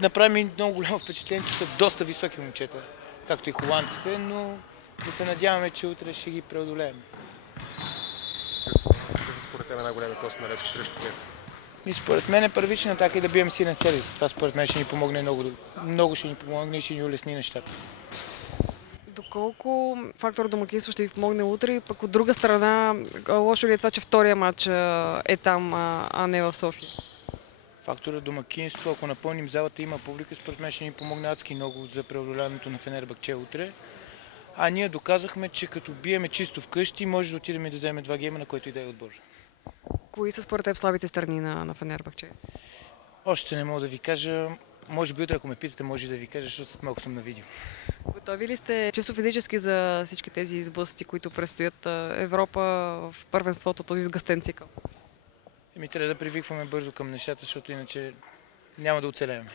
Направи ми много голямо впечатление, че са доста високи момчета, както и холандците, но да се надяваме, че утре ще ги преодолеем. Какъв според теб е най-големият кост на Левски срещу теб? И според мен първична атака е да бием силен сервис. Това според мен ще ни помогне много ще ни помогне и ще ни улесни нещата. Доколко фактор домакинство ще ви помогне утре, пък от друга страна, лошо ли е това, че втория матч е там, а не в София? Фактора домакинство, ако напълним залата има публика, според мен ще ни помогне адски много за преодоляването на Фенербахче утре. А ние доказахме, че като биеме чисто вкъщи, може да отидем и да вземем 2 гейма, на който и да е отбор. Кои са според теб слабите страни на Фенербахче? Още не мога да ви кажа. Може би утре, ако ме питате, може да ви кажа, защото след малко съм на видео. Готови ли сте чисто физически за всички тези сблъсъци, които предстоят Европа в първенството, този сгъстен цикъл? Трябва да привикваме бързо към нещата, защото иначе няма да оцелеем.